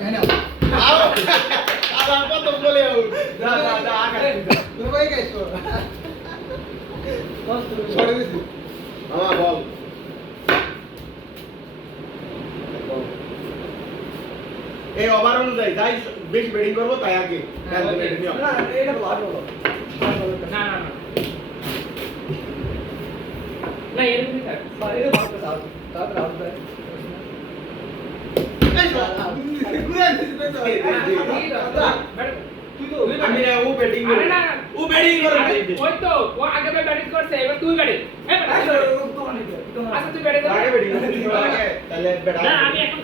এনে আও আবার কত বলে আও যা যা যা আগে তুমি কই গেছো ছড়ে দিছি আমার বল এই ওভার অনুযায়ী যাই বেশি ব্যাটিং করবো তাই আগে না এটা ভালো না না না না এরকমই থাক এটা ভালো তারপর আউট দেয় আমি না ও ব্যাটিং করে ও ব্যাটিং করে ওই তো ও আগে ব্যাটিং করছে এবার তুই ব্যাটিং আচ্ছা তুই ব্যাটিং আগে ব্যাটিং করে তাহলে ব্যাটার না আমি এখন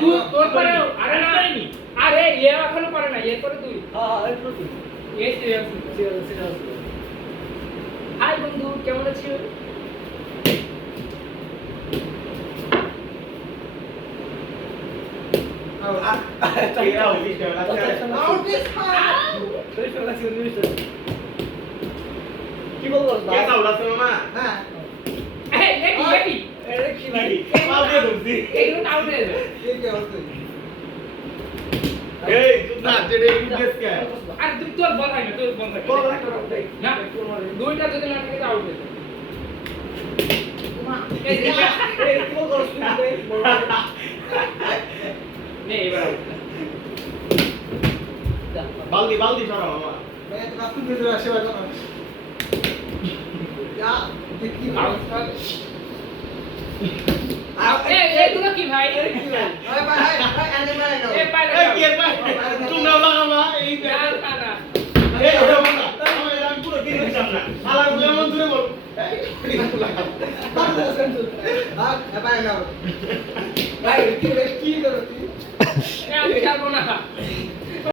তুই তোর পরে আরে না আরে এ এখনো পারে না এরপরে তুই এই সিরিয়াস হাই বন্ধু কেমন আছো এরা হইছে আউট ইজ কি বলবো কে সাউলাছে মামা হ্যাঁ এই এই এটা কি ভাই পাও দিয়ে ধরছি এইগুলো আউট হয়ে যাবে এই কি অবস্থা এই না যেটা ইংলিশ কে আর তুই তোর বল হয় না তোর বল হয় বল একটা আউট দেয় না দুইটা যদি না থাকে আউট হয়ে যাবে এই কি বলবো নে এবার out। বালদি বালদি সরা মামা मैं तो काफी बिजी रहा शिवा का या देखी Out করে। এই তোরা কি ভাই अरे की भाई हाय भाई हाय आने में ना এই পাইলে এই কি ভাই তুমি না লাগাবা এই না না না এই ওটা মামা আমি আমি পুরো কি দিতাম না আলার যেমন দূরে বল हां भाई ना भाई की करो तू আমি খেলবো না